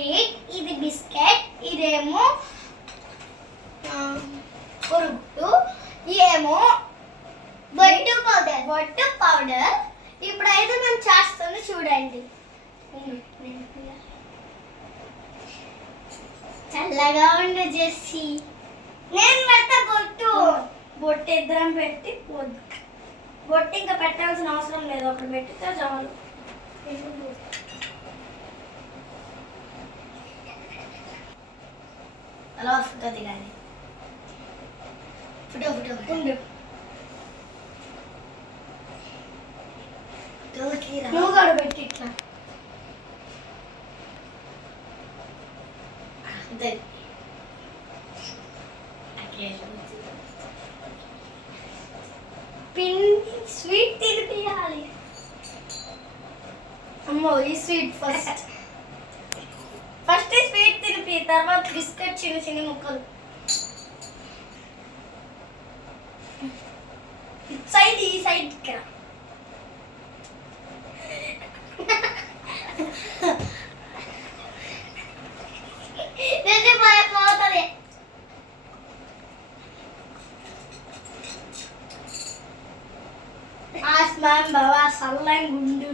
Sweet, ఇది biscuit, ఇదేమో పురుగు, ఏమో బొట్టు పౌడర్. ఇప్పుడైతే మేము చేస్తుంది చూడండి. చల్లగా ఉండు జెస్సీ. నేను పెడతా బొట్టు ఇద్దరం పెట్టి బొట్టు ఇంకా పెట్టాల్సిన అవసరం లేదు, ఒకటి పెట్టితే చాలు. అలా ఫోటో దిగాలి. ఫోటో ఉండు. నువ్వు కూడా పెట్టి ఇట్లా పిండి స్వీట్ తినిపియాలి. అమ్మో ఈ స్వీట్ ఫస్ట్ స్వీట్ తినిపి, తర్వాత బిస్కెట్ చిన్న చిన్న ముక్కలు. సైడ్ ఈ సైడ్ ఇక్కడ పోతుంది. ఆస్మాన్ బాబా సల్లంగా ఉండు.